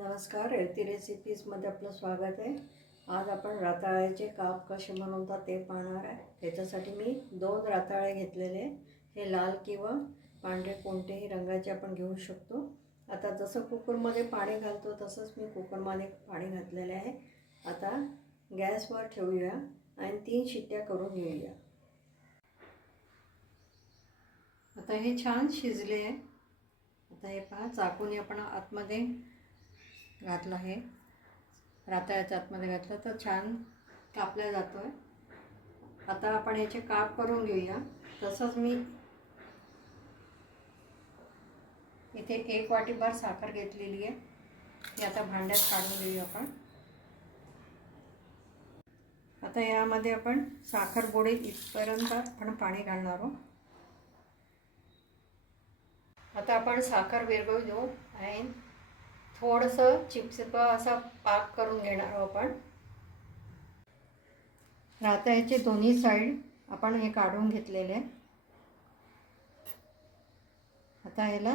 नमस्कार रेवती रेसिपीजमध्ये आपलं स्वागत आहे. आज आपण रताळ्याचे काप कसे बनवतात ते पाहणार आहे. त्याच्यासाठी मी दोन रताळे घेतलेले हे लाल किंवा पांढरे कोणतेही रंगाचे आपण घेऊ शकतो. आता जसं कुकरमध्ये पाणी घालतो तसंच मी कुकरमध्ये पाणी घातलेले आहे. आता गॅसवर ठेवूया आणि तीन शिट्ट्या करून घेऊया. आता हे छान शिजले आहे. आता हे पहा चाकूने आपण आतमध्ये घातलं हे रातळ्याच्या आतमध्ये घातलं तर छान कापल्या जातो आहे आता आपण याचे काप करून घेऊया. तसंच मी इथे एक वाटीभर साखर घेतलेली आहे. ती आता भांड्यात काढून घेऊया आपण. आता यामध्ये आपण साखर बुडी इथपर्यंत आपण पाणी घालणार आहोत. आता आपण साखर विरगळू देऊ. आणि थोडंसं चिपचिपा असा पाक करून घेणार आहोत आपण. राताळ्याचे दोन्ही साईड आपण हे काढून घेतलेले. आता याला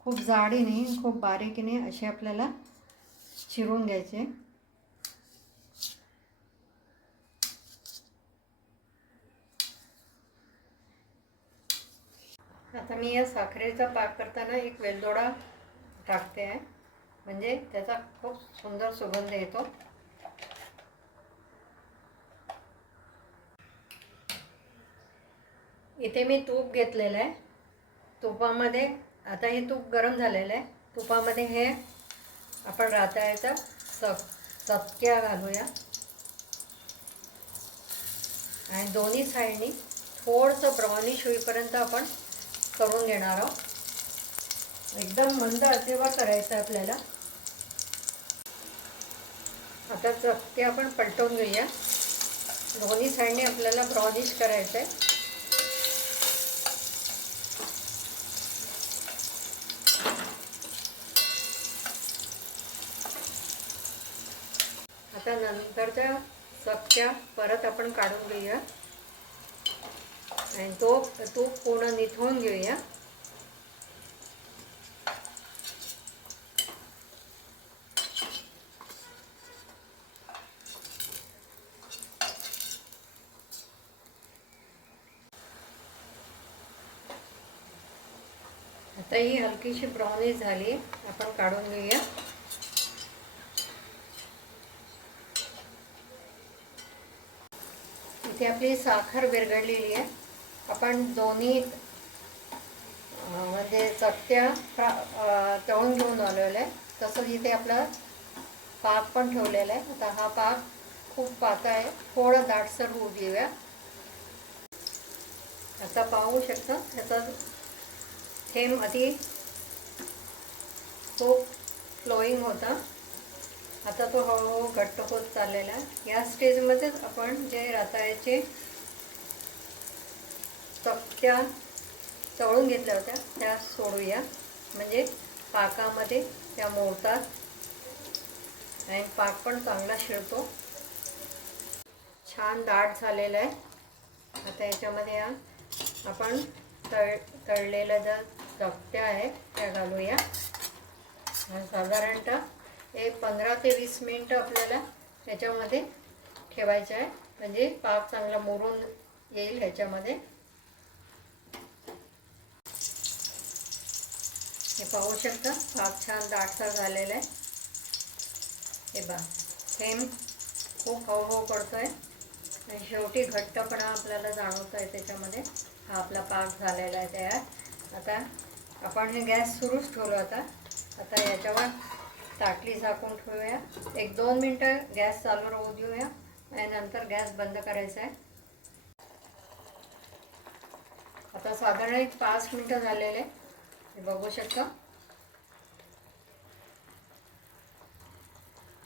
खूप जाडीने खूप बारीकीने असे आपल्याला चिरून घ्यायचे. आता मी या साखरेचा पाक करताना एक वेलदोडा टाकते आहे. म्हणजे त्याचा खूप सुंदर सुगंध येतो. इथे मी तूप घेतलेलं आहे. तुपामध्ये आता हे तूप गरम झालेलं आहे. तुपामध्ये हे आपण राताळ्याचा चक चटक्या घालूया. आणि दोन्ही साईडनी थोडंसं ब्राउनिश होईपर्यंत आपण करून घेणार आहोत. एकदम मंद आचेवर करायचं आहे आपल्याला. आता चपटे आपण पलटवून घेऊया. दोन्ही साईडने आपल्याला ब्राउनिश करायचं आहे. आता नंतरच्या चपट्या परत आपण काढून घेऊया. आणि तो तूप पूर्ण निथळून घेऊया. आता ही हलकीशी ब्राउनी झाली आपण काढून घेऊया. इथे आपली साखर बिरघडलेली आहे. आपण दोन्ही म्हणजे चटक्या तळून घेऊन आलेलं आहे. तसंच इथे आपला पाक पण ठेवलेला आहे. आता हा पाक खूप पातळ आहे. थोडं दाटसर होऊ देऊया. आता पाहू शकता त्याचा थेंब आधी खूप फ्लोईंग होता. आता तो हळूहळू घट्ट होत चाललेला आहे. या स्टेजमध्येच आपण जे रताळ्याचे चपट्या तळून घेतल्या होत्या. त्या सोडूया. म्हणजे पाकामध्ये त्या मोडतात. आणि पाक पण चांगला शिळतो छान दाट झालेला आहे. आता याच्यामध्ये या आपण तळ तळलेल्या ज्या चपट्या आहेत त्या घालूया. साधारणतः एक पंधरा ते वीस मिनटं आपल्याला त्याच्यामध्ये ठेवायचं आहे. म्हणजे पाक चांगला मोरून येईल ह्याच्यामध्ये. हे पाहू शकता. फार छान दाटसर झालेला आहे. हे बा थेंब खूप हळूहळू पडतो आहे आणि शेवटी घट्टपणा आपल्याला जाणवतो आहे त्याच्यामध्ये. हा आपला पाक झालेला आहे तयार. आता आपण हे गॅस सुरूच ठेवलो आता. आता याच्यावर ताटली झाकून ठेवूया. एक दोन मिनटं गॅस चालू राहू देऊया. आणि नंतर गॅस बंद करायचा आहे. आता साधारण एक पाच मिनटं झालेले. हे बघू शकता.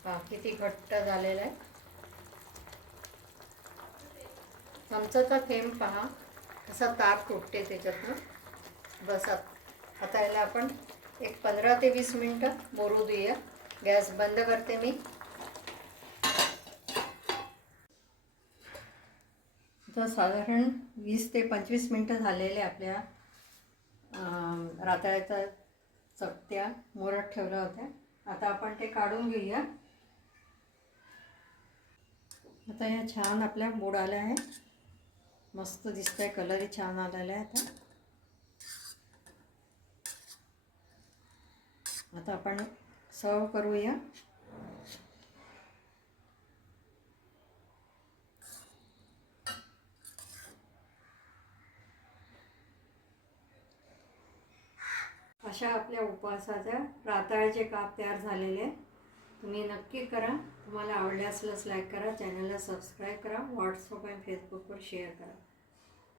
हा किती घट्ट झालेला आहे. चमचाचा थेंब पहा असा तार तुटते त्याच्यातनं. बसत आता याला आपण एक पंधरा ते वीस मिनटं बोरू देऊया. गॅस बंद करते मी. तर साधारण वीस ते पंचवीस मिनटं झालेले आपल्या रातळ्याच्या चपट्या मोरत ठेवल्या होत्या. आता आपण ते काढून घेऊया. आता या छान आपल्या मूड आल्या आहे मस्त दिसतंय कलरही छान आलेला आहे आता. आता आपण सर्व करूया. अशा आपल्या उपवासाच्या राताळचे काप तयार झालेले आहे तुम्ही नक्की करा. तुम्हाला आवडले असल्यास लाईक करा चॅनलला सबस्क्राईब करा. व्हॉट्सअप आणि फेसबुकवर शेअर करा.